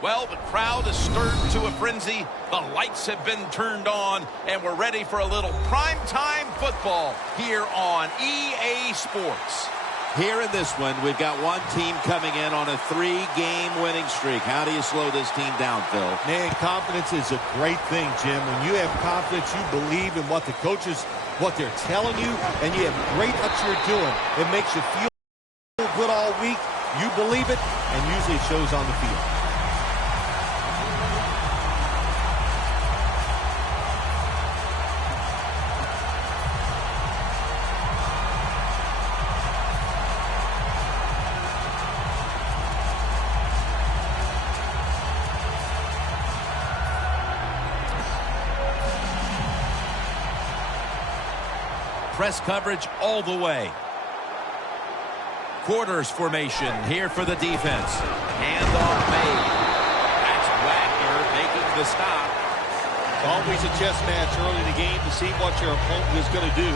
Well, the crowd is stirred to a frenzy. The lights have been turned on, and we're ready for a little primetime football here on EA Sports. Here in this one, we've got one team coming in on a 3-game winning streak. How do you slow this team down, Phil? Man, confidence is a great thing, Jim. When you have confidence, you believe in what the coaches, what they're telling you, and you have great what you're doing. It makes you feel good all week. You believe it, and usually it shows on the field. Press coverage all the way. Quarters formation here for the defense. Handoff made. That's Wagner making the stop. It's always a chess match early in the game to see what your opponent is going to do.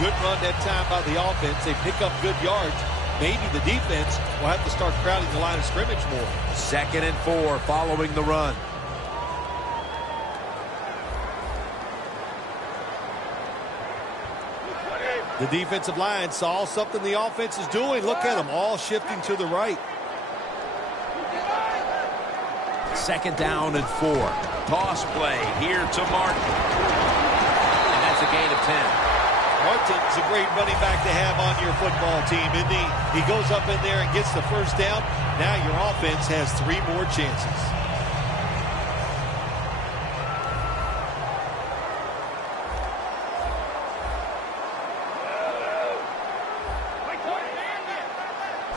Good run that time by the offense. They pick up good yards. Maybe the defense will have to start crowding the line of scrimmage more. 2nd and 4 following the run. The defensive line saw something the offense is doing. Look at them all shifting to the right. 2nd down and 4. Toss play here to Martin. And that's a gain of 10. Martin's a great running back to have on your football team, isn't he? He goes up in there and gets the first down. Now your offense has 3 more chances.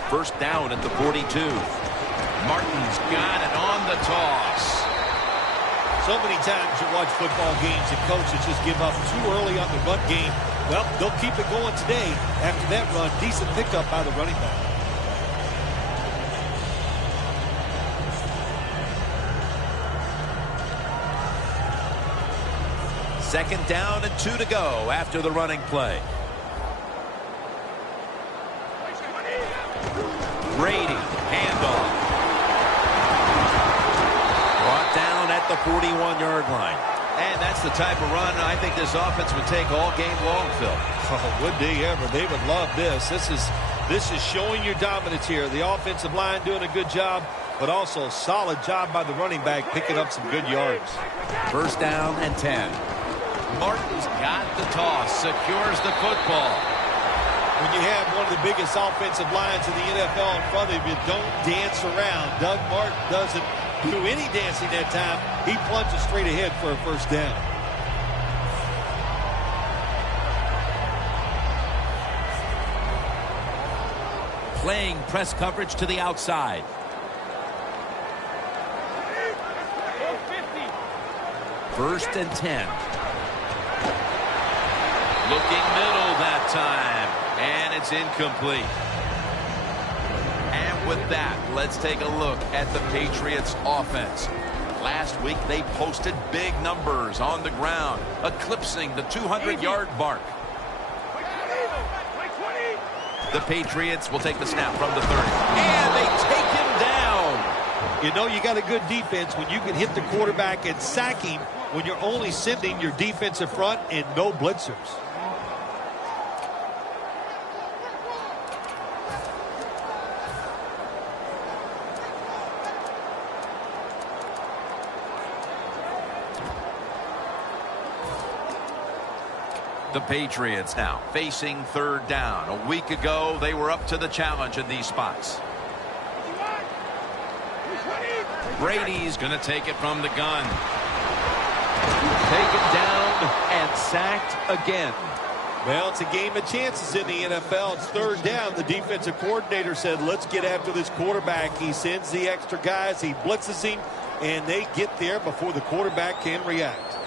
First down at the 42. Martin's got it on the toss. So many times you watch football games and coaches just give up too early on the run game. Well, they'll keep it going today. After that run, decent pickup by the running back. Second down and 2 to go after the running play. Brady, handoff. Brought down at the 41-yard line. And that's the type of run I think this offense would take all game long, Phil. Oh, would they ever? They would love this. This is showing your dominance here. The offensive line doing a good job, but also solid job by the running back picking up some good yards. First down and 10. Martin's got the toss, secures the football. When you have one of the biggest offensive lines in the NFL in front of you, don't dance around. Doug Martin doesn't do any dancing that time. He plunges straight ahead for a first down. Playing press coverage to the outside. First and 10. Looking middle that time. And it's incomplete. And with that, let's take a look at the Patriots offense. Last week, they posted big numbers on the ground, eclipsing the 200-yard mark. The Patriots will take the snap from the 30. And they take him down. You know you got a good defense when you can hit the quarterback and sack him when you're only sending your defensive front and no blitzers. The Patriots now facing third down. A week ago, they were up to the challenge in these spots. Brady's going to take it from the gun. Taken down and sacked again. Well, it's a game of chances in the NFL. It's third down. The defensive coordinator said, let's get after this quarterback. He sends the extra guys. He blitzes him, and they get there before the quarterback can react.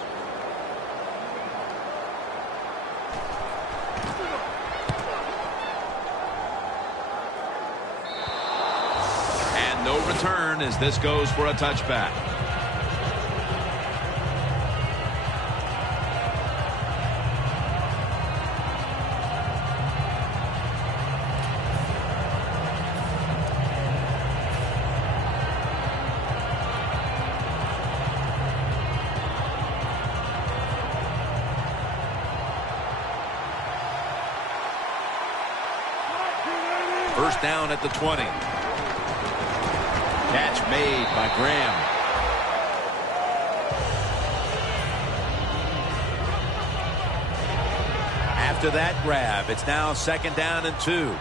No return as this goes for a touchback. first down at the 20. Catch made by Graham. After that grab, it's now 2nd down and 2.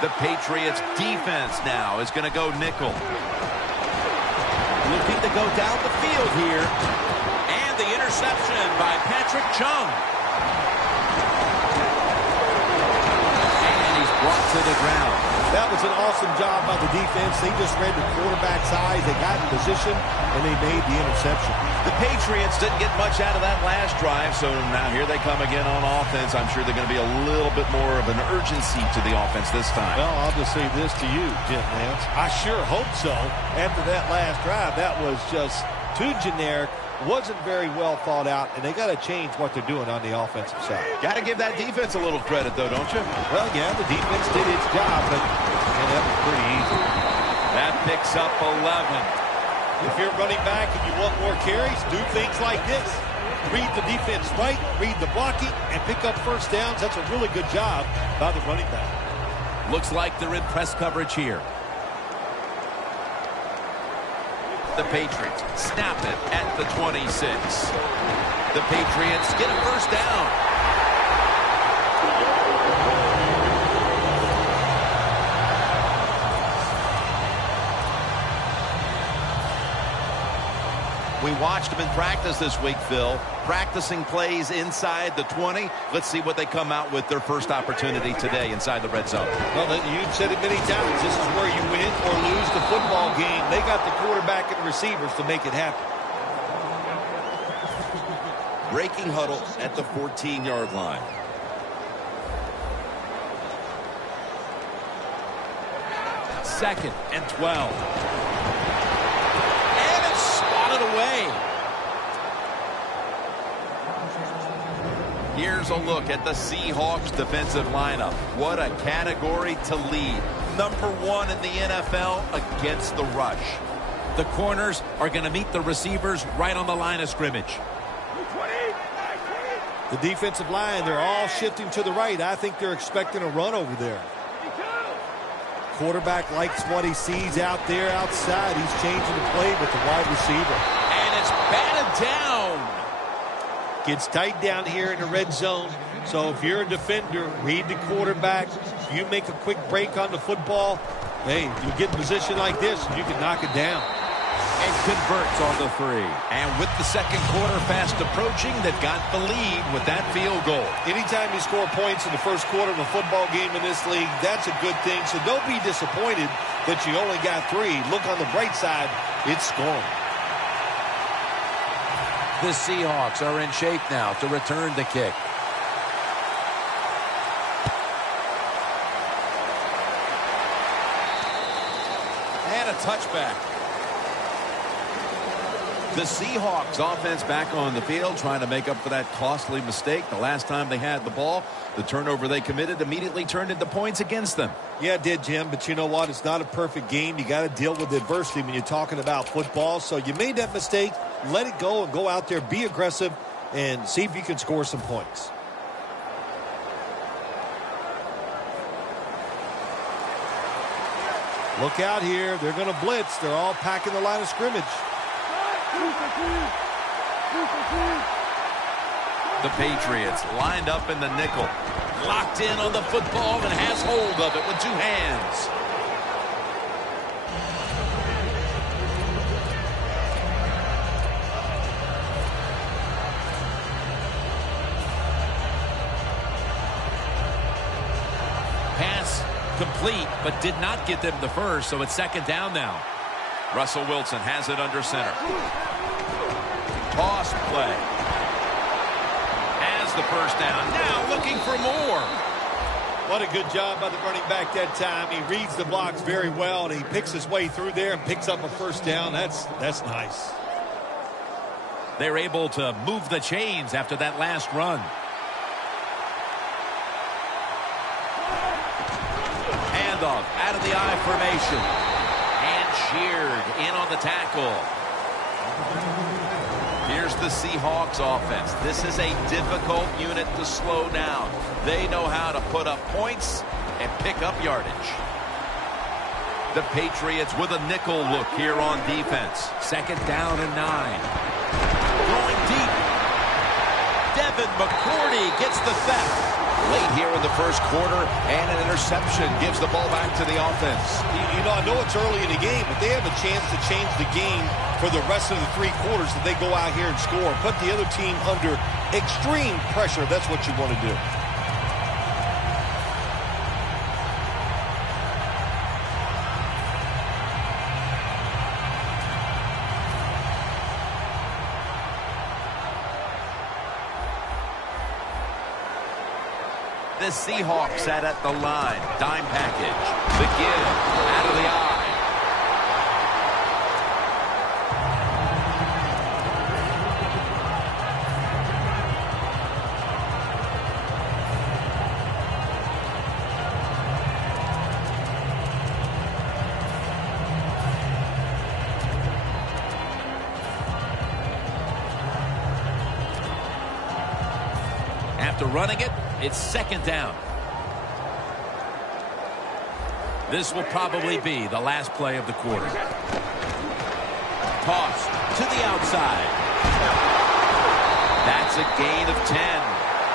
The Patriots defense now is going to go nickel. Looking to go down the field here. And the interception by Patrick Chung. And he's brought to the ground. That was an awesome job by the defense. They just read the quarterback's eyes. They got in position, and they made the interception. The Patriots didn't get much out of that last drive, so now here they come again on offense. I'm sure they're going to be a little bit more of an urgency to the offense this time. Well, I'll just say this to you, Jim Nance. I sure hope so. After that last drive, that was just too generic. Wasn't very well thought out, and they got to change what they're doing on the offensive side. Got to give that defense a little credit, though, don't you? Well, yeah, the defense did its job, but that was pretty easy. That picks up 11. If you're running back and you want more carries, do things like this. Read the defense right, read the blocking, and pick up first downs. That's a really good job by the running back. Looks like they're in press coverage here. The Patriots snap it at the 26. The Patriots get a first down. We watched them in practice this week, Phil. Practicing plays inside the 20. Let's see what they come out with their first opportunity today inside the red zone. Well, you've said it many times. This is where you win or lose the football game. They got the quarterback and receivers to make it happen. Breaking huddle at the 14-yard line. Second and 12. Away. Here's a look at the Seahawks defensive lineup. What a category to lead. Number 1 in the NFL against the rush. The corners are going to meet the receivers right on the line of scrimmage. The defensive line, they're all shifting to the right. I think they're expecting a run over there. Quarterback likes what he sees out there outside. He's changing the play with the wide receiver. And it's batted down. Gets tight down here in the red zone. So if you're a defender, read the quarterback. You make a quick break on the football. Hey, you get in position like this, you can knock it down. And converts on the 3. And with the second quarter fast approaching, they've got the lead with that field goal. Anytime you score points in the first quarter of a football game in this league, that's a good thing. So don't be disappointed that you only got 3. Look on the bright side, it's scoring. The Seahawks are in shape now to return the kick. And a touchback. The Seahawks offense back on the field trying to make up for that costly mistake. The last time they had the ball, the turnover they committed immediately turned into points against them. Yeah, it did, Jim, but you know what? It's not a perfect game. You got to deal with adversity when you're talking about football. So you made that mistake, let it go and go out there, be aggressive, and see if you can score some points. Look out here. They're going to blitz. They're all packing the line of scrimmage. The Patriots lined up in the nickel. Locked in on the football and has hold of it with 2 hands. Pass complete, but did not get them the first, so it's 2nd down now. Russell Wilson has it under center. Toss play. Has the first down. Now looking for more. What a good job by the running back that time. He reads the blocks very well, and he picks his way through there and picks up a first down. That's nice. They're able to move the chains after that last run. Handoff out of the I formation. Sheared in on the tackle. Here's the Seahawks offense. This is a difficult unit to slow down. They know how to put up points and pick up yardage. The Patriots with a nickel look here on defense. 2nd down and 9. Going deep. Devin McCourty gets the theft. Late here in the first quarter, and an interception gives the ball back to the offense. You know, I know it's early in the game, but they have a chance to change the game for the rest of the 3 quarters if they go out here and score. Put the other team under extreme pressure. That's what you want to do. The Seahawks sat at the line. Dime package. The give. Out of the eye. After running it, it's 2nd down. This will probably be the last play of the quarter. Toss to the outside. That's a gain of 10.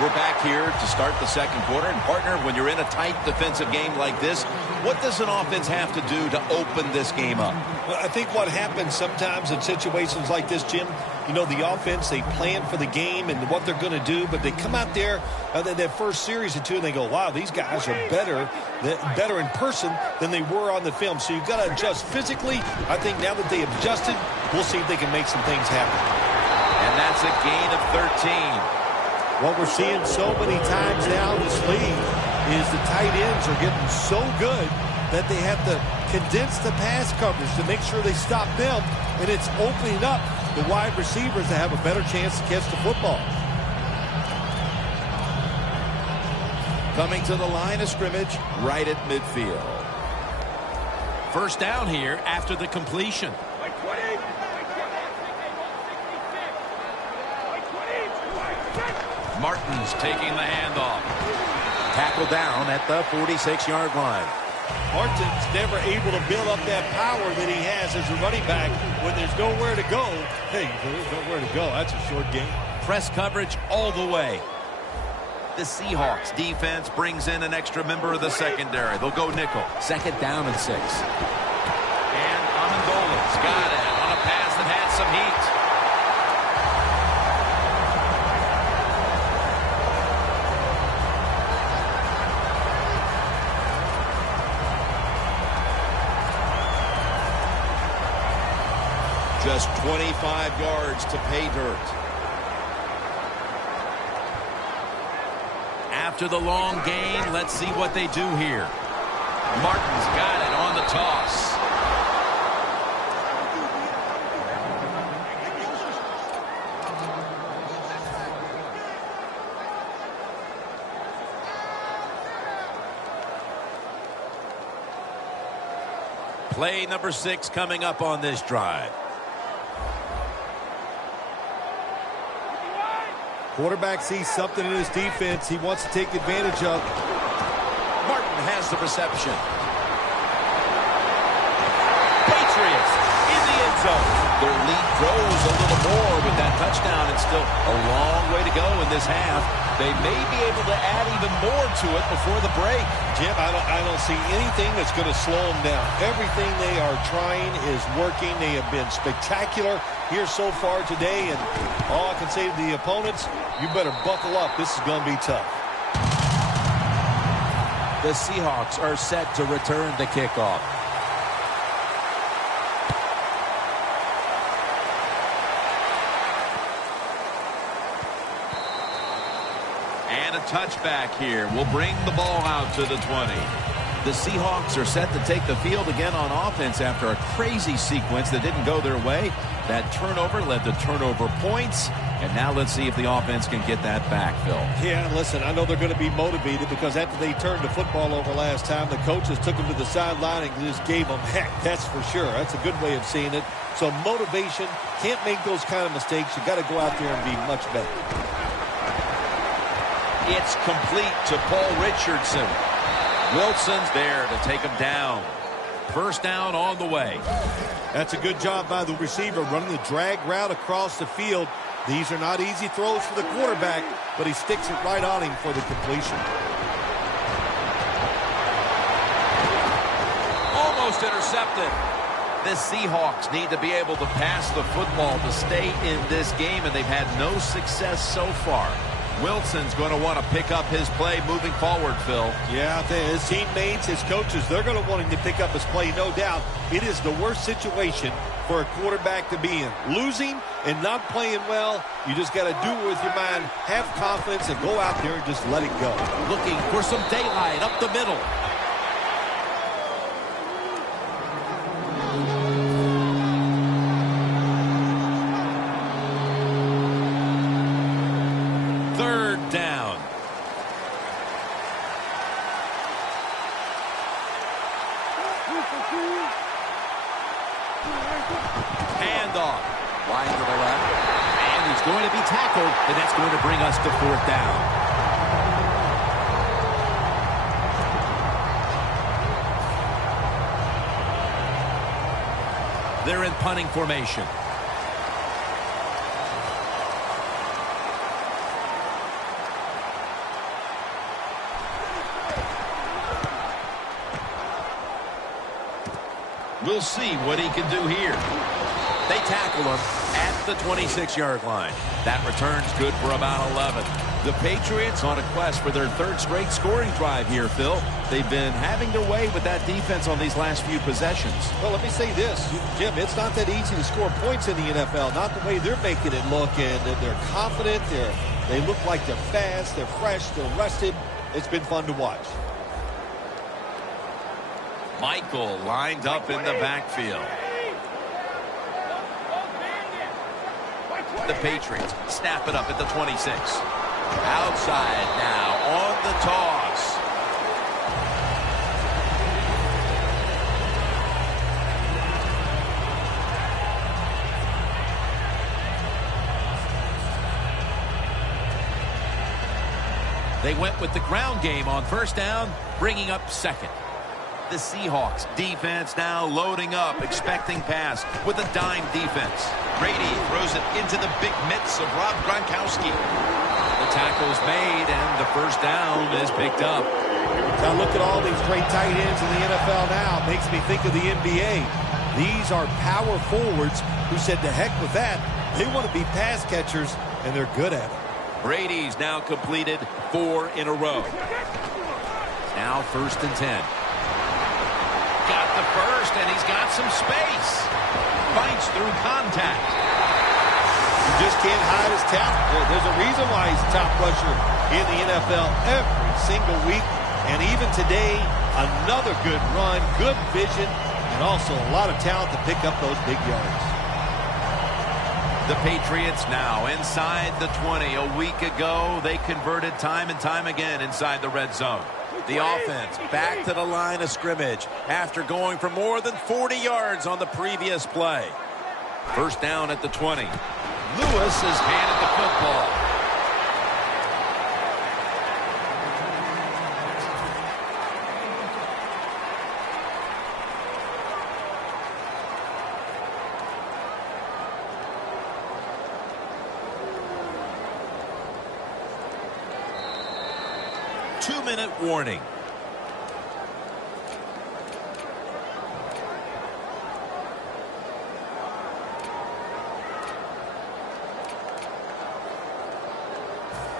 We're back here to start the second quarter. And, partner, when you're in a tight defensive game like this, what does an offense have to do to open this game up? Well, I think what happens sometimes in situations like this, Jim, you know, the offense, they plan for the game and what they're going to do, but they come out there that first series or two and they go, wow, these guys are better in person than they were on the film. So you've got to adjust physically. I think now that they have adjusted, we'll see if they can make some things happen. And that's a gain of 13. What we're seeing so many times now in this league is the tight ends are getting so good that they have to condense the pass coverage to make sure they stop them, and it's opening up the wide receivers to have a better chance to catch the football. Coming to the line of scrimmage right at midfield. 1st down here after the completion. Martin's taking the handoff. Tackle down at the 46-yard line. Martin's never able to build up that power that he has as a running back when there's nowhere to go. Hey, there's nowhere to go. That's a short game. Press coverage all the way. The Seahawks defense brings in an extra member of the secondary. They'll go nickel. 2nd down and 6. And Amendola's got it on a pass that had some heat. Just 25 yards to pay dirt. After the long gain, let's see what they do here. Martin's got it on the toss. Play number 6 coming up on this drive. Quarterback sees something in his defense he wants to take advantage of. Martin has the reception. Patriots in the end zone. Their lead grows a little more with that touchdown. It's still a long way to go in this half. They may be able to add even more to it before the break. Jim, I don't see anything that's going to slow them down. Everything they are trying is working. They have been spectacular here so far today, and all I can say to the opponents, you better buckle up. This is going to be tough. The Seahawks are set to return the kickoff. And a touchback here will bring the ball out to the 20. The Seahawks are set to take the field again on offense after a crazy sequence that didn't go their way. That turnover led to turnover points. And now let's see if the offense can get that back, Phil. Yeah, listen, I know they're going to be motivated because after they turned the football over last time, the coaches took them to the sideline and just gave them heck. That's for sure. That's a good way of seeing it. So motivation, can't make those kind of mistakes. You got to go out there and be much better. It's complete to Paul Richardson. Wilson's there to take him down. First down on the way. That's a good job by the receiver running the drag route across the field. These are not easy throws for the quarterback, but he sticks it right on him for the completion. Almost intercepted. The Seahawks need to be able to pass the football to stay in this game, and they've had no success so far. Wilson's going to want to pick up his play moving forward, Phil. Yeah, his teammates, his coaches, they're going to want him to pick up his play, no doubt. It is the worst situation for a quarterback to be in. Losing and not playing well, you just got to do it with your mind, have confidence, and go out there and just let it go. Looking for some daylight up the middle. Third down. Handoff. Line to the left. And he's going to be tackled, and that's going to bring us to fourth down. They're in punting formation. We'll see what he can do here. They tackle him at the 26-yard line. That return's good for about 11. The Patriots on a quest for their third straight scoring drive here, Phil. They've been having their way with that defense on these last few possessions. Well, let me say this, Jim, it's not that easy to score points in the NFL, not the way they're making it look, and they're confident, they look like they're fast, they're fresh, they're rested. It's been fun to watch. Michael lined up in the backfield. The Patriots snap it up at the 26. Outside now on the toss. They went with the ground game on first down, bringing up second. The Seahawks defense now loading up, expecting pass with a dime defense. Brady throws it into the big mitts of Rob Gronkowski. The tackle's made, and the first down is picked up. Now look at all these great tight ends in the NFL now. Makes me think of the NBA. These are power forwards who said to heck with that. They want to be pass catchers, and they're good at it. Brady's now completed 4 in a row. Now first and 10. Got the first, and he's got some space. Fights through contact. You just can't hide his talent. There's a reason why he's a top rusher in the NFL every single week. And even today, another good run, good vision, and also a lot of talent to pick up those big yards. The Patriots now inside the 20. A week ago, they converted time and time again inside the red zone. The offense back to the line of scrimmage after going for more than 40 yards on the previous play. First down at the 20. Lewis has handed the football. Two-minute warning.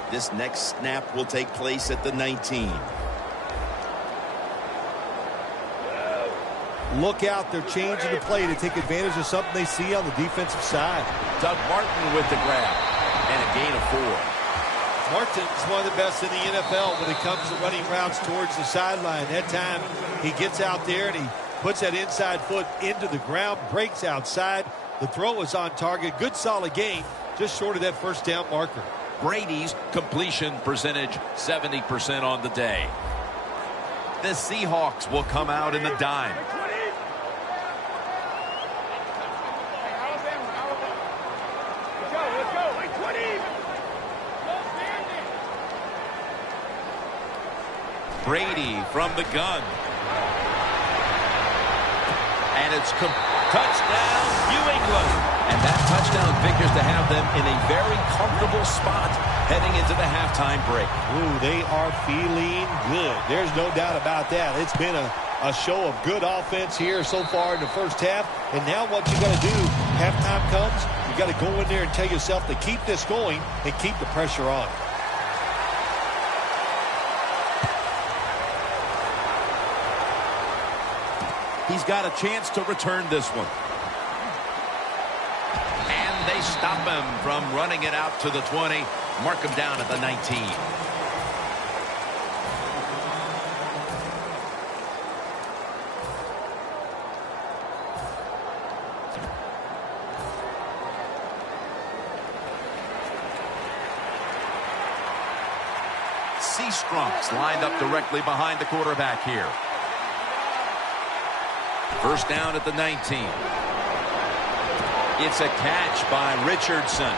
This next snap will take place at the 19. Look out, they're changing the play to take advantage of something they see on the defensive side. Doug Martin with the grab and a gain of 4. Martin's one of the best in the NFL when it comes to running routes towards the sideline. That time, he gets out there and he puts that inside foot into the ground, breaks outside. The throw is on target. Good, solid gain, just short of that first down marker. Brady's completion percentage, 70% on the day. The Seahawks will come out in the dime. Brady from the gun. And it's touchdown, New England. And that touchdown figures to have them in a very comfortable spot heading into the halftime break. Ooh, they are feeling good. There's no doubt about that. It's been a show of good offense here so far in the first half. And now what you got to do, halftime comes, you got to go in there and tell yourself to keep this going and keep the pressure on. He's got a chance to return this one. And they stop him from running it out to the 20. Mark him down at the 19. Strunks lined up directly behind the quarterback here. First down at the 19. It's a catch by Richardson.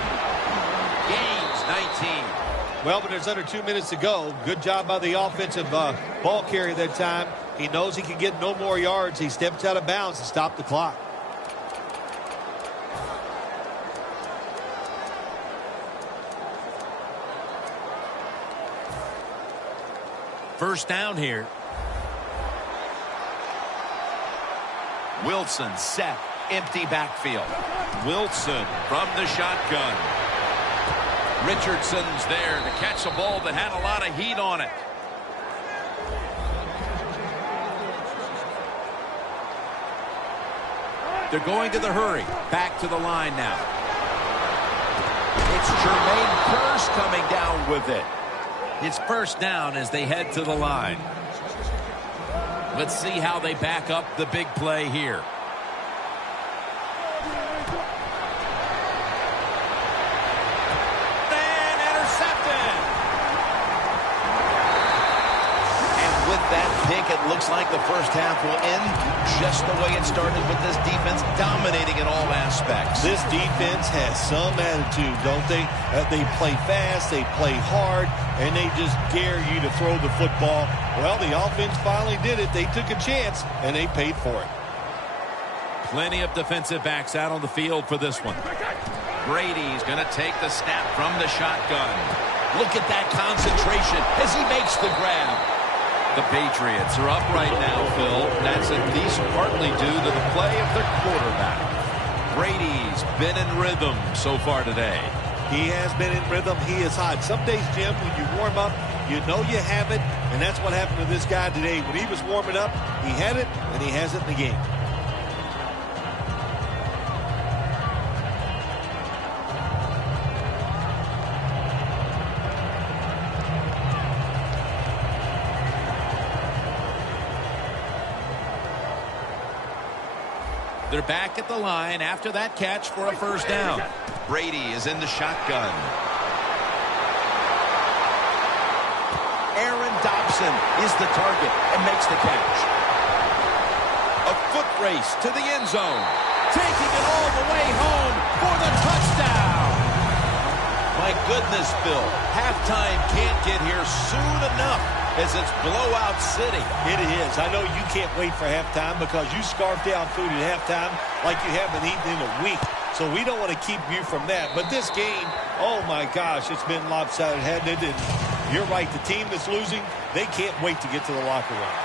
Gains 19. Well, but there's under 2 minutes to go. Good job by the offensive ball carrier that time. He knows he can get no more yards. He steps out of bounds to stop the clock. First down here. Wilson set. Empty backfield. Wilson from the shotgun. Richardson's there to catch a ball that had a lot of heat on it. They're going to the hurry. Back to the line now. It's Jermaine Kearse coming down with it. It's first down as they head to the line. Let's see how they back up the big play here. And intercepted. And with that pick, it looks like the first half will end just the way it started, with this defense dominating in all aspects. This defense has some attitude, don't they? They play fast, they play hard, and they just dare you to throw the football. Well, the offense finally did it. They took a chance, and they paid for it. Plenty of defensive backs out on the field for this one. Brady's going to take the snap from the shotgun. Look at that concentration as he makes the grab. The Patriots are up right now, Phil. That's at least partly due to the play of their quarterback. Brady's been in rhythm so far today. He has been in rhythm. He is hot. Some days, Jim, when you warm up, you know you have it, and that's what happened to this guy today. When he was warming up, he had it, and he has it in the game. They're back at the line after that catch for a first down. Brady is in the shotgun. Aaron Dobson is the target and makes the catch. A foot race to the end zone. Taking it all the way home for the touchdown. My goodness, Bill. Halftime can't get here soon enough, as it's blowout city. It is. I know you can't wait for halftime because you scarf down food at halftime like you haven't eaten in a week. So we don't want to keep you from that. But this game, oh my gosh, it's been lopsided, hasn't it? And you're right, the team that's losing, they can't wait to get to the locker room.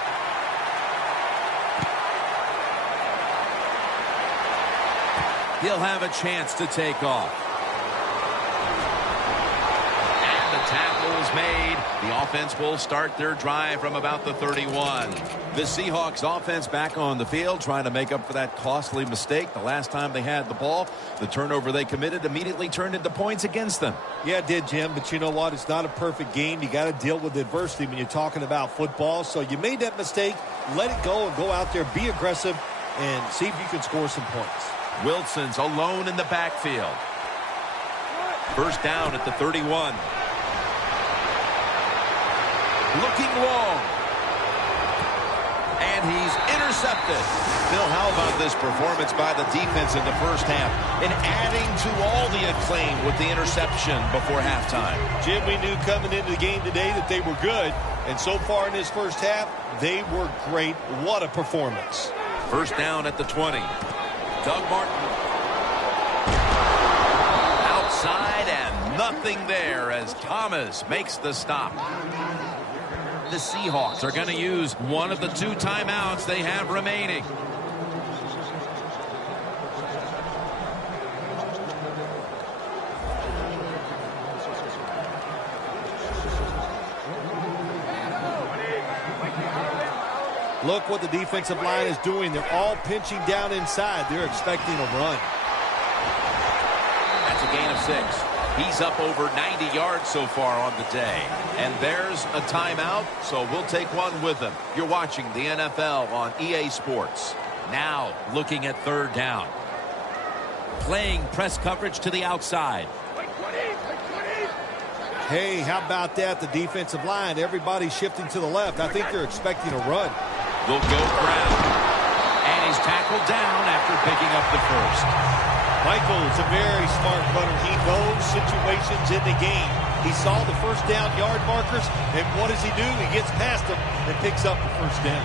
He'll have a chance to take off. Tackle is made. The offense will start their drive from about the 31. The Seahawks offense back on the field, trying to make up for that costly mistake the last time they had the ball. The turnover they committed immediately turned into points against them. Yeah, it did, Jim, but you know what? It's not a perfect game. You got to deal with adversity when you're talking about football. So you made that mistake. Let it go and go out there, be aggressive, and see if you can score some points. Wilson's alone in the backfield. First down at the 31. Looking long. And And he's intercepted. Bill, how about this performance by the defense in the first half and adding to all the acclaim with the interception before halftime? Jim, we knew coming into the game today that they were good, and so far in this first half, they were great. What a performance. First down at the 20. Doug Martin. Outside and nothing there as Thomas makes the stop. The Seahawks are going to use one of the 2 timeouts they have remaining. Look what the defensive line is doing. They're all pinching down inside. They're expecting a run. That's a gain of 6. He's up over 90 yards so far on the day. And there's a timeout, so we'll take one with him. You're watching the NFL on EA Sports. Now looking at third down. Playing press coverage to the outside. Hey, how about that? The defensive line, everybody's shifting to the left. I think they're expecting a run. Will go ground. And he's tackled down after picking up the first. Michael is a very smart runner. He knows situations in the game. He saw the first down yard markers, and what does he do? He gets past them and picks up the first down.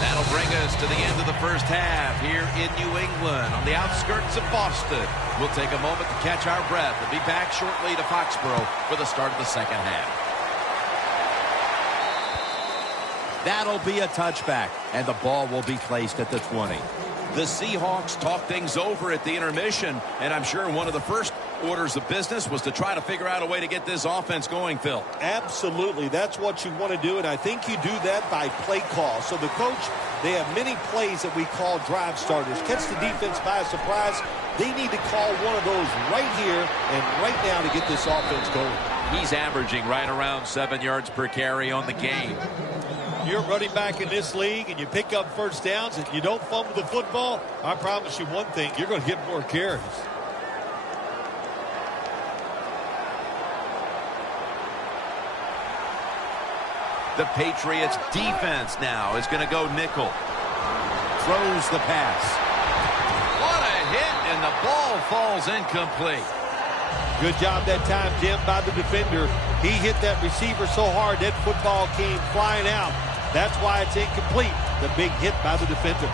That'll bring us to the end of the first half here in New England on the outskirts of Boston. We'll take a moment to catch our breath and be back shortly to Foxborough for the start of the second half. That'll be a touchback, and the ball will be placed at the 20. The Seahawks talk things over at the intermission, and I'm sure one of the first orders of business was to try to figure out a way to get this offense going, Phil. Absolutely. That's what you want to do, and I think you do that by play call. So the coach, they have many plays that we call drive starters. Catch the defense by surprise. They need to call one of those right here and right now to get this offense going. He's averaging right around 7 yards per carry on the game. You're running back in this league and you pick up first downs and you don't fumble the football, I promise you one thing, you're going to get more carries. The Patriots defense now is going to go nickel. Throws the pass. What a hit, and the ball falls incomplete. Good job that time, Jim, by the defender. He hit that receiver so hard that football came flying out. That's why it's incomplete. The big hit by the defender.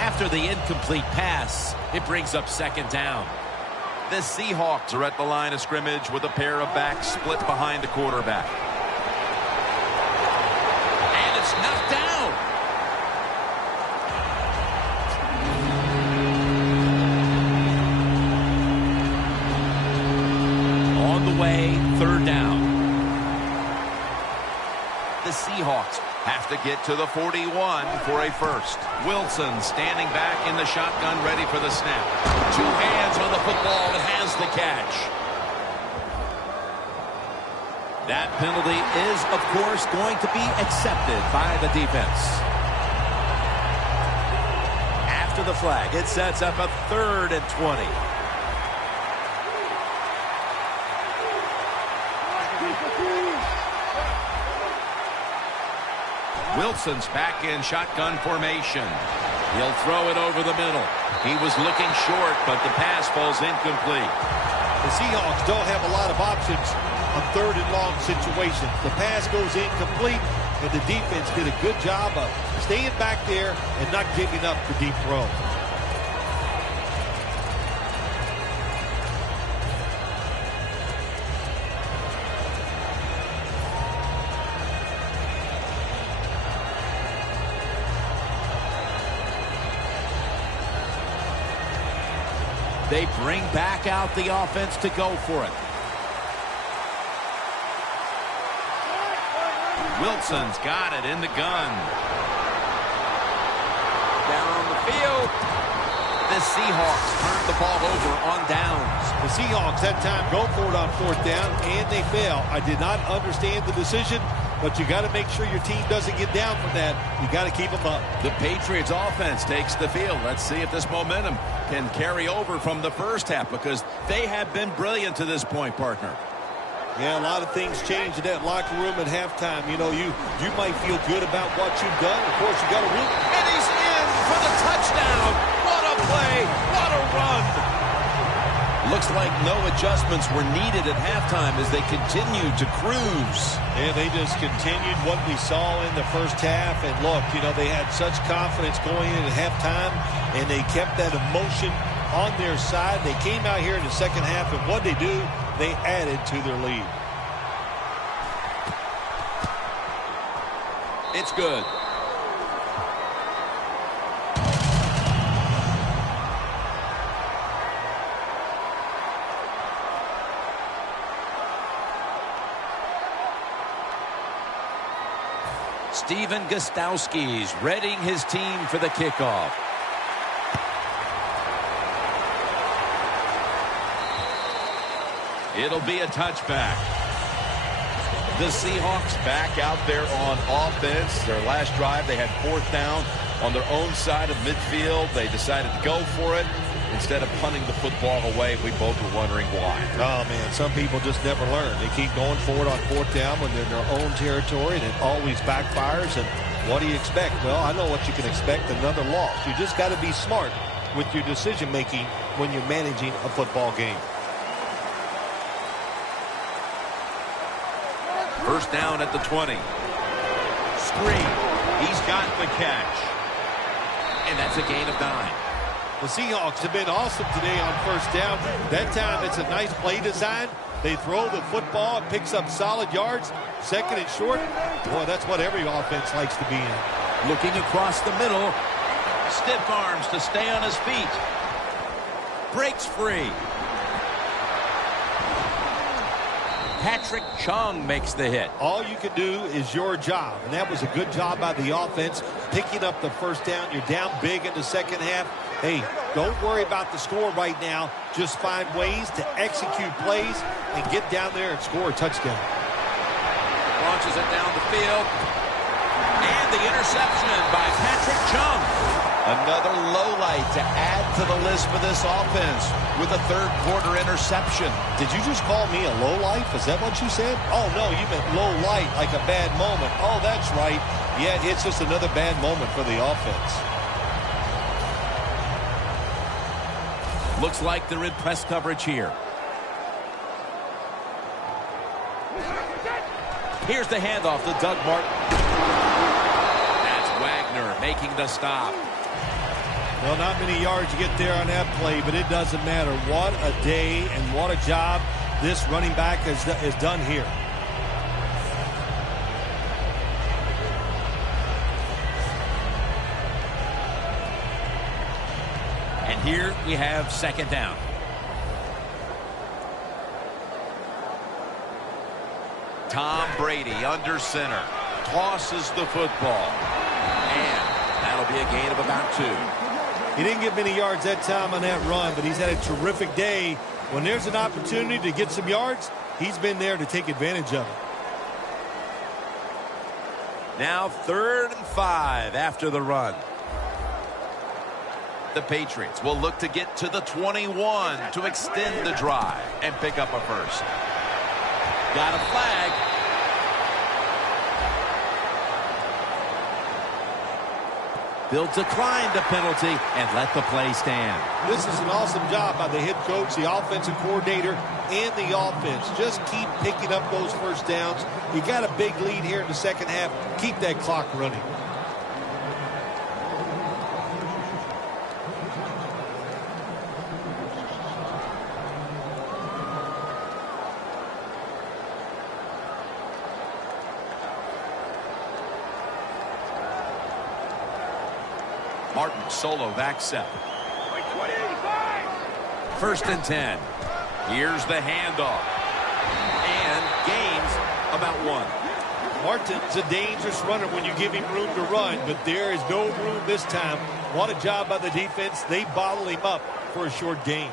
After the incomplete pass, it brings up second down. The Seahawks are at the line of scrimmage with a pair of backs split behind the quarterback. And it's knocked down. On the way, third down. The Seahawks have to get to the 41 for a first. Wilson standing back in the shotgun, ready for the snap. 2 hands on the football and has the catch. That penalty is, of course, going to be accepted by the defense. After the flag, it sets up a 3rd and 20. Wilson's back in shotgun formation. He'll throw it over the middle. He was looking short, but the pass falls incomplete. The Seahawks don't have a lot of options on 3rd and long situations. The pass goes incomplete, and the defense did a good job of staying back there and not giving up the deep throw. They bring back out the offense to go for it. Wilson's got it in the gun. Down the field. The Seahawks turn the ball over on downs. The Seahawks that time go for it on 4th down, and they fail. I did not understand the decision, but you got to make sure your team doesn't get down from that. You got to keep them up. The Patriots offense takes the field. Let's see if this momentum can carry over from the first half, because they have been brilliant to this point, partner. Yeah, a lot of things change in that locker room at halftime. You know, you might feel good about what you've done. Of course, you got to root. And he's in for the touchdown. What a play. What a run. Looks like no adjustments were needed at halftime as they continued to cruise. Yeah, they just continued what we saw in the first half. And look, you know, they had such confidence going in at halftime, and they kept that emotion on their side. They came out here in the second half, and what they do, they added to their lead. It's good. Steven Gostowski's readying his team for the kickoff. It'll be a touchback. The Seahawks back out there on offense. Their last drive, they had fourth down on their own side of midfield. They decided to go for it instead of punting the football away. We both were wondering why. Oh, man, some people just never learn. They keep going forward on fourth down when they're in their own territory, and it always backfires. And what do you expect? Well, I know what you can expect, another loss. You just got to be smart with your decision-making when you're managing a football game. First down at the 20. Screen. He's got the catch. And that's a gain of 9. The Seahawks have been awesome today on first down. That time it's a nice play design. They throw the football, it picks up solid yards. Second and short. Boy, that's what every offense likes to be in. Looking across the middle. Stiff arms to stay on his feet. Breaks free. Patrick Chung makes the hit. All you can do is your job, and that was a good job by the offense, picking up the first down. You're down big in the second half. Hey, don't worry about the score right now. Just find ways to execute plays and get down there and score a touchdown. Launches it down the field. And the interception by Patrick Chung. Another lowlight to add to the list for this offense with a third-quarter interception. Did you just call me a lowlife? Is that what you said? Oh, no, you meant low light, like a bad moment. Oh, that's right. Yeah, it's just another bad moment for the offense. Looks like they're in press coverage here. Here's the handoff to Doug Martin. That's Wagner making the stop. Well, not many yards to get there on that play, but it doesn't matter. What a day and what a job this running back has done here. And here we have second down. Tom Brady under center. Tosses the football. And that'll be a gain of about 2. He didn't get many yards that time on that run, but he's had a terrific day. When there's an opportunity to get some yards, he's been there to take advantage of it. Now 3rd and 5 after the run. The Patriots will look to get to the 21 to extend the drive and pick up a first. Got a flag. They'll decline the penalty and let the play stand. This is an awesome job by the head coach, the offensive coordinator, and the offense. Just keep picking up those first downs. You got a big lead here in the second half. Keep that clock running. Martin solo back set. 1st and 10. Here's the handoff. And gains about 1. Martin's a dangerous runner when you give him room to run, but there is no room this time. What a job by the defense. They bottle him up for a short gain.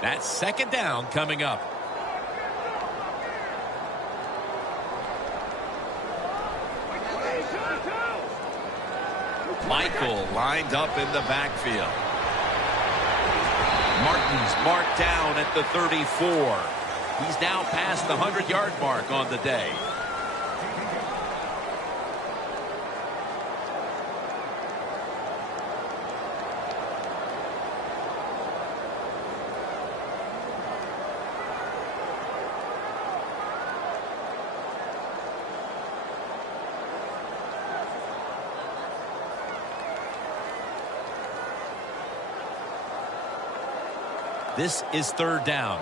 That's second down coming up. Michael lined up in the backfield. Martin's marked down at the 34. He's now past the 100-yard mark on the day. This is third down.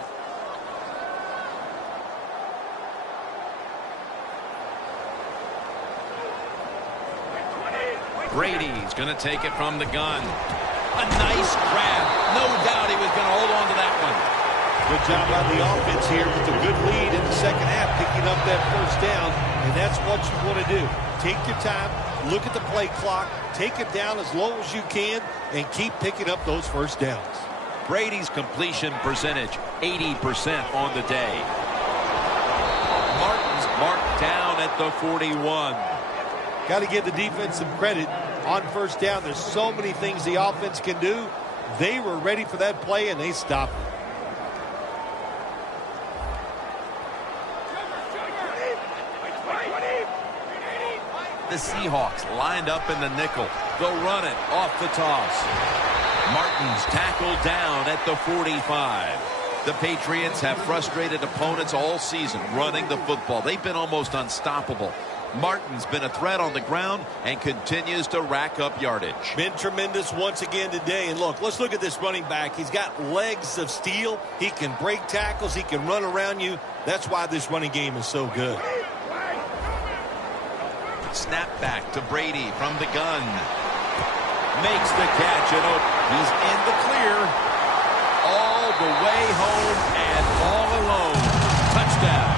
Brady's going to take it from the gun. A nice grab. No doubt he was going to hold on to that one. Good job by the offense here with a good lead in the second half, picking up that first down, and that's what you want to do. Take your time, look at the play clock, take it down as low as you can, and keep picking up those first downs. Brady's completion percentage, 80% on the day. Martin's marked down at the 41. Got to give the defense some credit on first down. There's so many things the offense can do. They were ready for that play, and they stopped it. The Seahawks lined up in the nickel. They'll run it off the toss. Martin's tackled down at the 45. The Patriots have frustrated opponents all season running the football. They've been almost unstoppable. Martin's been a threat on the ground and continues to rack up yardage. Been tremendous once again today. And look, let's look at this running back. He's got legs of steel. He can break tackles. He can run around you. That's why this running game is so good. Snap back to Brady from the gun. Makes the catch, and he's in the clear. All the way home and all alone. Touchdown.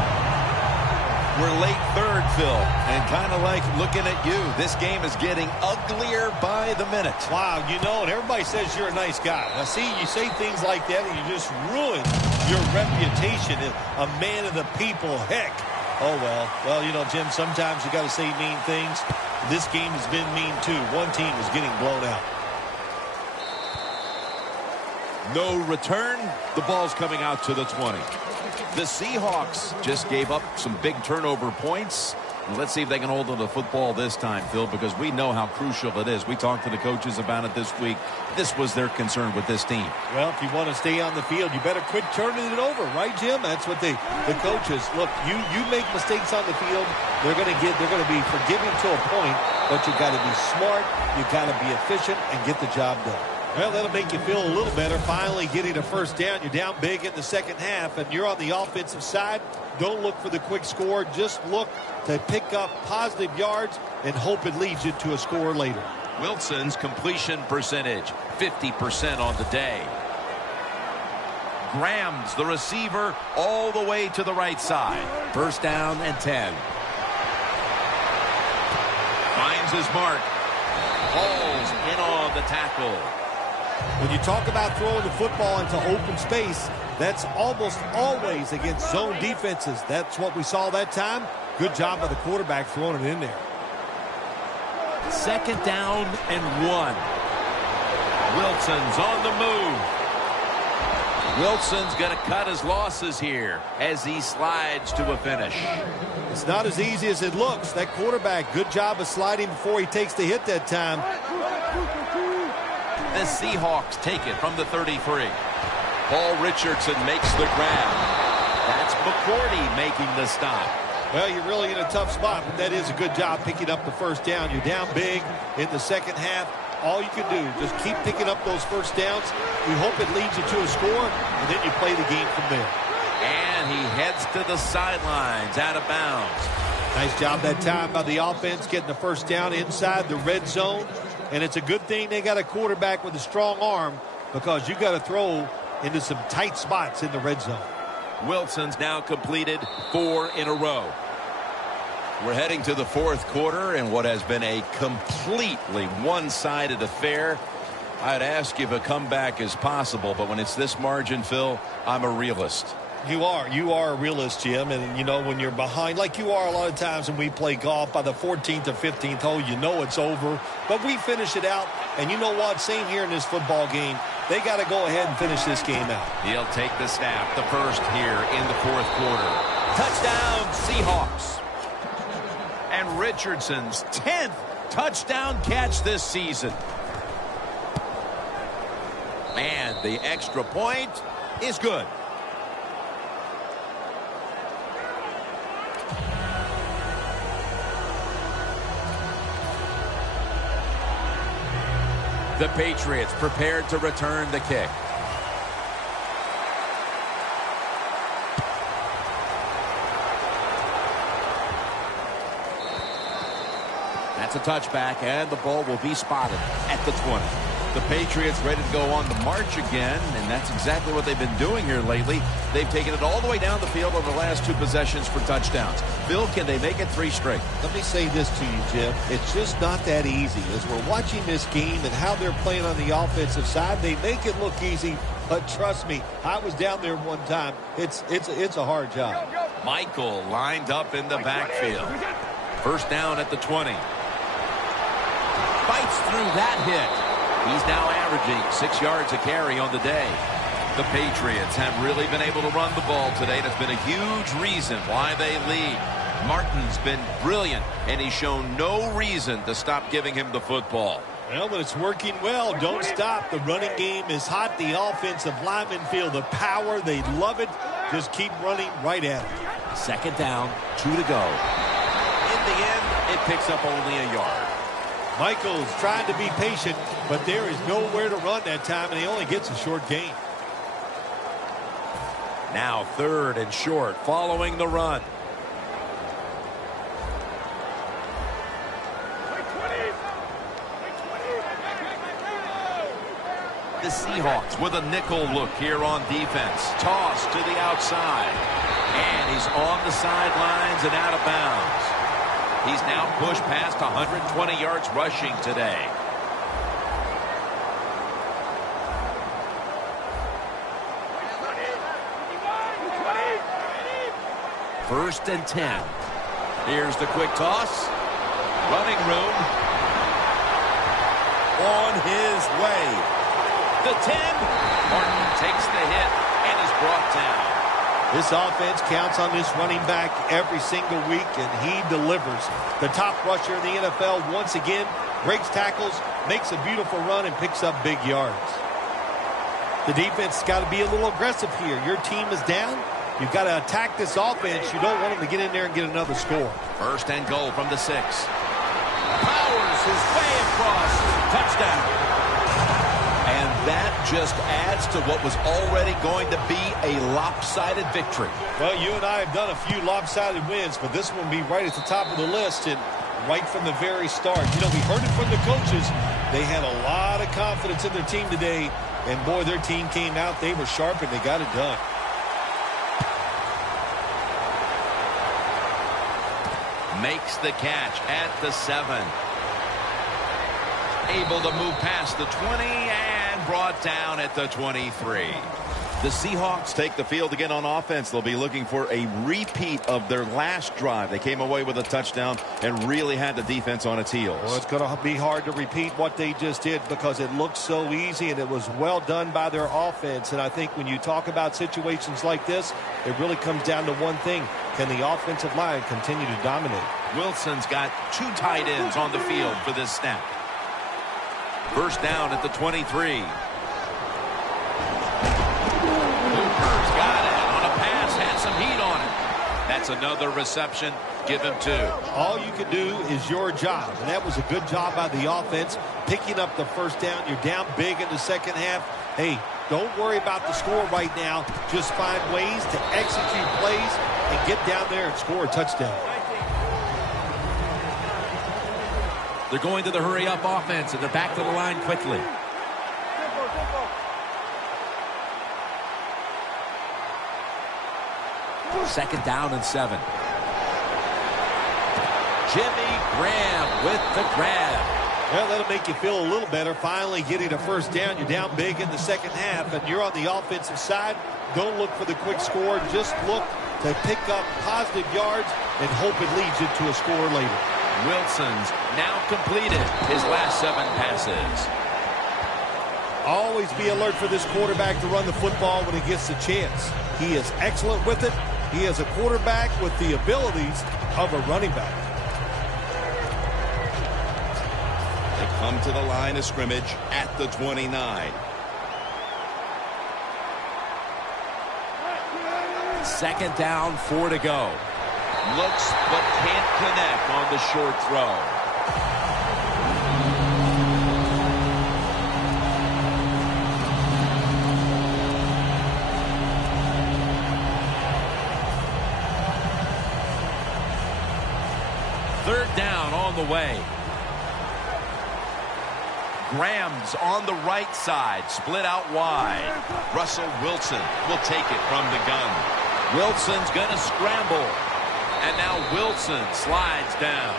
We're late third, Phil, and kind of like looking at you. This game is getting uglier by the minute. Wow, you know, and everybody says you're a nice guy. Now, see, you say things like that, and you just ruin your reputation as a man of the people. Heck. Oh, well, you know, Jim, sometimes you got to say mean things. This game has been mean, too. One team is getting blown out. No return. The ball's coming out to the 20. The Seahawks just gave up some big turnover points. Let's see if they can hold on to the football this time, Phil, because we know how crucial it is. We talked to the coaches about it this week. This was their concern with this team. Well, if you want to stay on the field, you better quit turning it over, right, Jim? That's what the coaches, look, you make mistakes on the field, they're going to be forgiving to a point, but you got to be smart, you got to be efficient and get the job done. Well, that'll make you feel a little better. Finally getting a first down. You're down big in the second half, and you're on the offensive side. Don't look for the quick score. Just look to pick up positive yards and hope it leads you to a score later. Wilson's completion percentage, 50% on the day. Graham's the receiver all the way to the right side. First down and 10. Finds his mark. Hall's in on the tackle. When you talk about throwing the football into open space, that's almost always against zone defenses. That's what we saw that time. Good job by the quarterback throwing it in there. Second down and 1. Wilson's on the move. Wilson's going to cut his losses here as he slides to a finish. It's not as easy as it looks. That quarterback, good job of sliding before he takes the hit that time. The Seahawks take it from the 33. Paul Richardson makes the grab. That's McCourty making the stop. Well, you're really in a tough spot, but that is a good job picking up the first down. You're down big in the second half. All you can do, just keep picking up those first downs. You hope it leads you to a score, and then you play the game from there. And he heads to the sidelines, out of bounds. Nice job that time by the offense, getting the first down inside the red zone. And it's a good thing they got a quarterback with a strong arm, because you got to throw into some tight spots in the red zone. Wilson's now completed 4 in a row. We're heading to the fourth quarter in what has been a completely one-sided affair. I'd ask if a comeback is possible, but when it's this margin, Phil, I'm a realist. You are a realist, Jim, and you know when you're behind, like you are a lot of times when we play golf, by the 14th or 15th hole, you know it's over, but we finish it out, and you know what, same here in this football game, they got to go ahead and finish this game out. He'll take the snap, the first here in the fourth quarter. Touchdown, Seahawks. And Richardson's 10th touchdown catch this season. And the extra point is good. The Patriots prepared to return the kick. That's a touchback, and the ball will be spotted at the 20. The Patriots ready to go on the march again, and that's exactly what they've been doing here lately. They've taken it all the way down the field over the last 2 possessions for touchdowns. Bill, can they make it 3 straight? Let me say this to you, Jim. It's just not that easy. As we're watching this game and how they're playing on the offensive side, they make it look easy, but trust me, I was down there one time. It's a hard job. Michael lined up in the backfield. First down at the 20. Fights through that hit. He's now averaging 6 yards a carry on the day. The Patriots have really been able to run the ball today. That's been a huge reason why they lead. Martin's been brilliant, and he's shown no reason to stop giving him the football. Well, but it's working well. Don't stop. The running game is hot. The offensive linemen feel the power. They love it. Just keep running right at it. Second down, 2 to go. In the end, it picks up only a yard. Michael's trying to be patient, but there is nowhere to run that time, and he only gets a short gain. Now 3rd and short following the run. The Seahawks with a nickel look here on defense. Toss to the outside. And he's on the sidelines and out of bounds. He's now pushed past 120 yards rushing today. First and 10. Here's the quick toss. Running room. On his way. The 10. Martin takes the hit and is brought down. This offense counts on this running back every single week, and he delivers. The top rusher in the NFL once again breaks tackles, makes a beautiful run, and picks up big yards. The defense has got to be a little aggressive here. Your team is down. You've got to attack this offense. You don't want them to get in there and get another score. First and goal from the 6. Powers his way across. Touchdown. And that just adds to what was already going to be a lopsided victory. Well, you and I have done a few lopsided wins, but this one will be right at the top of the list and right from the very start. You know, we heard it from the coaches. They had a lot of confidence in their team today, and boy, their team came out. They were sharp, and they got it done. Makes the catch at the 7. Able to move past the 20 and brought down at the 23. The Seahawks take the field again on offense. They'll be looking for a repeat of their last drive. They came away with a touchdown and really had the defense on its heels. Well, it's going to be hard to repeat what they just did because it looked so easy and it was well done by their offense. And I think when you talk about situations like this, it really comes down to one thing. Can the offensive line continue to dominate? Wilson's got 2 tight ends on the field for this snap. First down at the 23. Cooper's got it on a pass, had some heat on it. That's another reception. Give him 2. All you can do is your job, and that was a good job by the offense, picking up the first down. You're down big in the second half. Hey, don't worry about the score right now. Just find ways to execute plays and get down there and score a touchdown. They're going to the hurry-up offense, and they're back to the line quickly. Second down and 7. Jimmy Graham with the grab. Well, that'll make you feel a little better. Finally getting a first down. You're down big in the second half, and you're on the offensive side. Don't look for the quick score. Just look to pick up positive yards and hope it leads you to a score later. Wilson's now completed his last 7 passes. Always be alert for this quarterback to run the football when he gets the chance. He is excellent with it. He is a quarterback with the abilities of a running back. They come to the line of scrimmage at the 29. Second down, 4 to go. Looks but can't connect on the short throw. Third down on the way. Graham's on the right side, split out wide. Russell Wilson will take it from the gun. Wilson's going to scramble. And now Wilson slides down.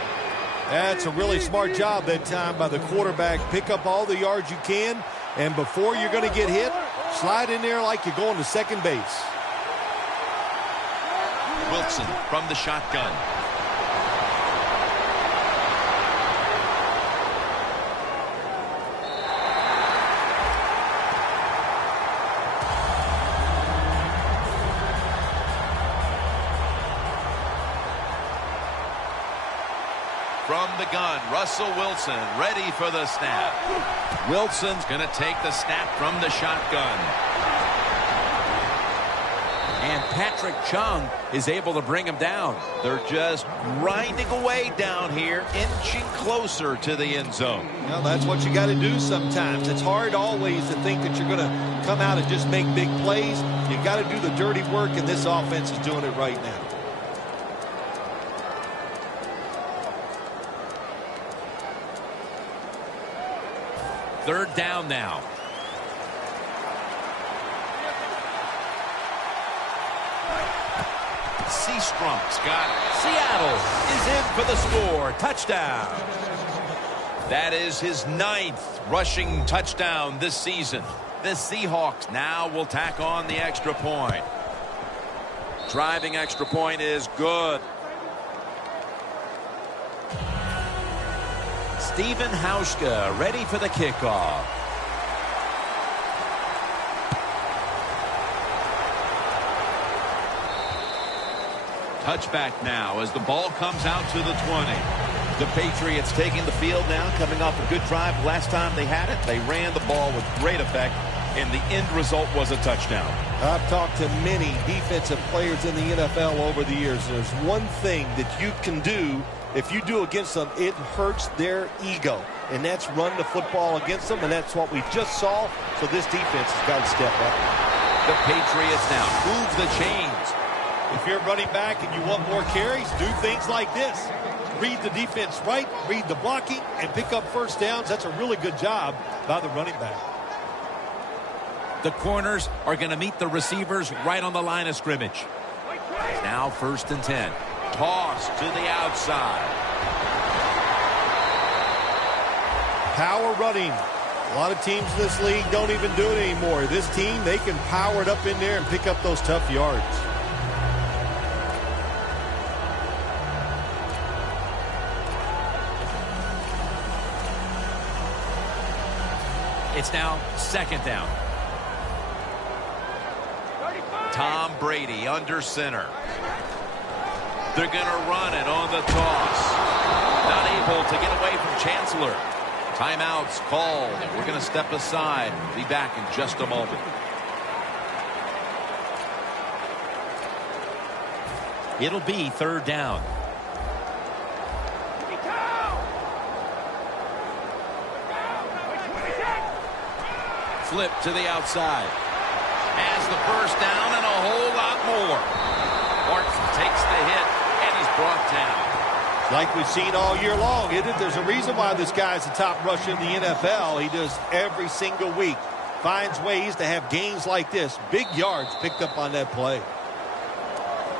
That's a really smart job that time by the quarterback. Pick up all the yards you can, and before you're going to get hit, slide in there like you're going to second base. Wilson from the shotgun. From the gun, Russell Wilson ready for the snap. Wilson's going to take the snap from the shotgun. And Patrick Chung is able to bring him down. They're just grinding away down here, inching closer to the end zone. Well, that's what you got to do sometimes. It's hard always to think that you're going to come out and just make big plays. You got to do the dirty work, and this offense is doing it right now. Third down now. Seastrom's got it. Seattle is in for the score. Touchdown. That is his 9th rushing touchdown this season. The Seahawks now will tack on the extra point. Driving extra point is good. Steven Hauschka ready for the kickoff. Touchback now as the ball comes out to the 20. The Patriots taking the field now, coming off a good drive. Last time they had it, they ran the ball with great effect, and the end result was a touchdown. I've talked to many defensive players in the NFL over the years. There's one thing that you can do. If you do against them, it hurts their ego, and that's run the football against them, and that's what we just saw. So this defense has got to step up. The Patriots now move the chains. If you're running back and you want more carries, do things like this. Read the defense right, read the blocking, and pick up first downs. That's a really good job by the running back. The corners are going to meet the receivers right on the line of scrimmage. Now 1st and 10. Toss to the outside. Power running. A lot of teams in this league don't even do it anymore. This team, they can power it up in there and pick up those tough yards. It's now 2nd down. Tom Brady under center. They're going to run it on the toss. Not able to get away from Chancellor. Timeout's called, and we're going to step aside. Be back in just a moment. It'll be 3rd down. Flip to the outside. Has the first down and a whole lot more. Martin takes the hit and he's brought down. Like we've seen all year long, isn't it? There's a reason why this guy's the top rusher in the NFL. He does every single week. Finds ways to have games like this. Big yards picked up on that play.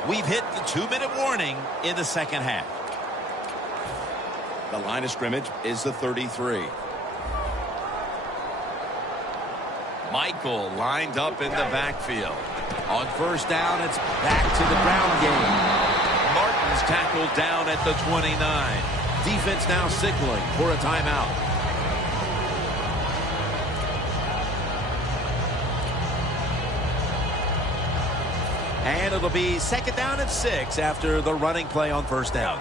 We've hit the 2-minute warning in the second half. The line of scrimmage is the 33. Michael lined up in the backfield. On first down, it's back to the ground game. Martin's tackled down at the 29. Defense now signaling for a timeout. And it'll be second down and 6 after the running play on first down.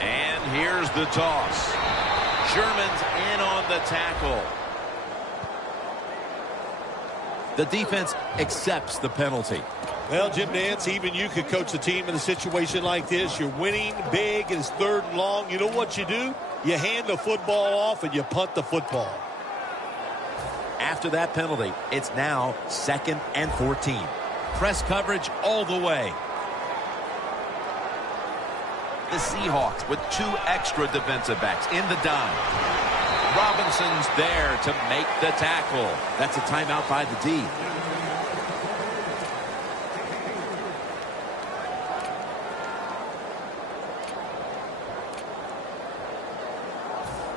And here's the toss. Sherman's in on the tackle. The defense accepts the penalty. Well, Jim Nance, even you could coach a team in a situation like this. You're winning big and it's 3rd and long. You know what you do? You hand the football off and you punt the football. After that penalty, it's now 2nd and 14. Press coverage all the way. The Seahawks with 2 extra defensive backs in the dime. Robinson's there to make the tackle. That's a timeout by the D.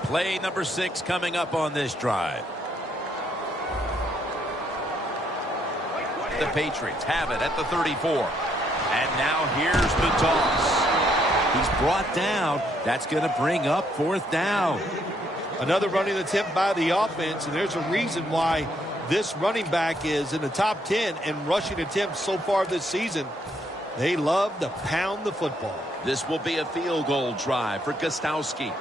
Play number 6 coming up on this drive. The Patriots have it at the 34. And now here's the toss. He's brought down. That's going to bring up 4th down. Another running attempt by the offense, and there's a reason why this running back is in the top 10 in rushing attempts so far this season. They love to pound the football. This will be a field goal drive for Gostowski.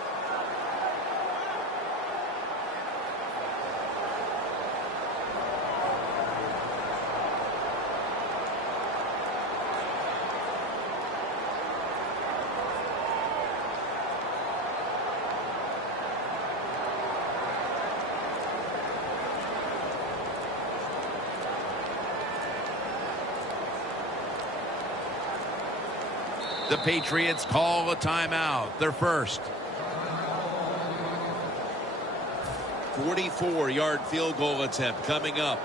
The Patriots call a timeout, their first. 44-yard field goal attempt coming up.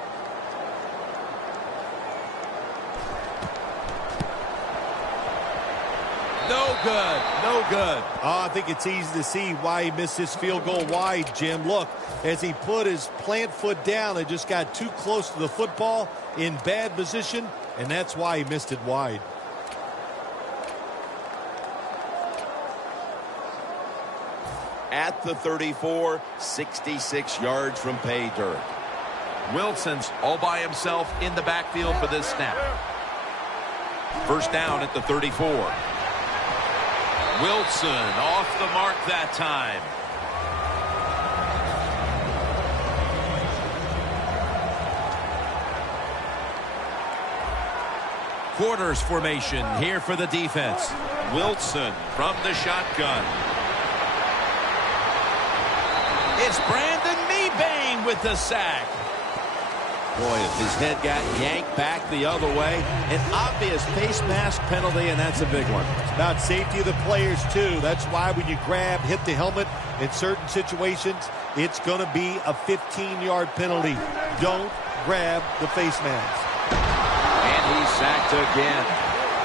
No good. No good. I think it's easy to see why he missed this field goal wide, Jim. Look, as he put his plant foot down and just got too close to the football in bad position, and that's why he missed it wide. At the 34, 66 yards from pay dirt. Wilson's all by himself in the backfield for this snap. First down at the 34. Wilson off the mark that time. Quarters formation here for the defense. Wilson from the shotgun. It's Brandon Mebane with the sack. Boy, if his head got yanked back the other way, an obvious face mask penalty, and that's a big one. It's about safety of the players, too. That's why when you grab, hit the helmet in certain situations, it's going to be a 15-yard penalty. Don't grab the face mask. And he's sacked again.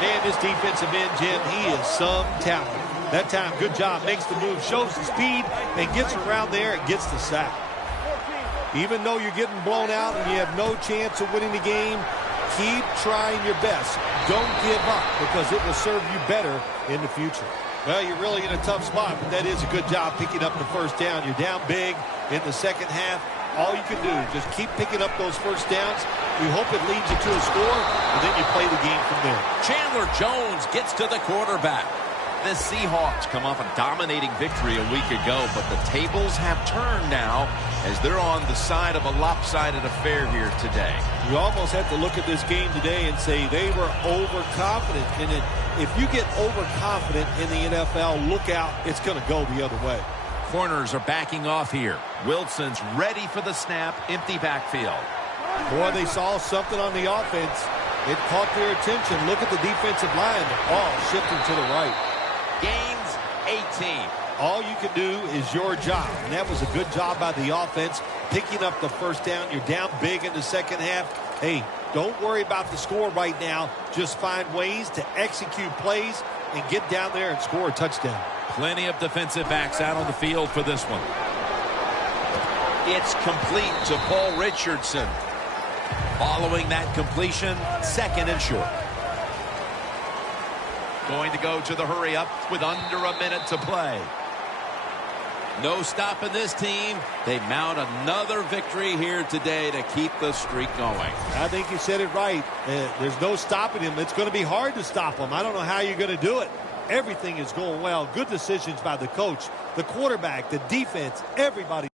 Man, this defensive end, Jim, he is some talent. That time, good job. Makes the move, shows the speed, and gets around there and gets the sack. Even though you're getting blown out and you have no chance of winning the game, keep trying your best. Don't give up because it will serve you better in the future. Well, you're really in a tough spot, but that is a good job picking up the first down. You're down big in the second half. All you can do is just keep picking up those first downs. You hope it leads you to a score, and then you play the game from there. Chandler Jones gets to the quarterback. The Seahawks come off a dominating victory a week ago, but the tables have turned now as they're on the side of a lopsided affair here today. You almost have to look at this game today and say they were overconfident in it. If you get overconfident in the NFL, look out, it's going to go the other way. Corners are backing off here. Wilson's ready for the snap, empty backfield. Boy, they saw something on the offense. It caught their attention. Look at the defensive line, all shifting to the right. Gains 18. All you can do is your job, and that was a good job by the offense, picking up the first down. You're down big in the second half. Hey, don't worry about the score right now. Just find ways to execute plays and get down there and score a touchdown. Plenty of defensive backs out on the field for this one. It's complete to Paul Richardson. Following that completion, 2nd and short. Going to go to the hurry up with under a minute to play. No stopping this team. They mount another victory here today to keep the streak going. I think you said it right. There's no stopping him. It's going to be hard to stop him. I don't know how you're going to do it. Everything is going well. Good decisions by the coach, the quarterback, the defense, everybody.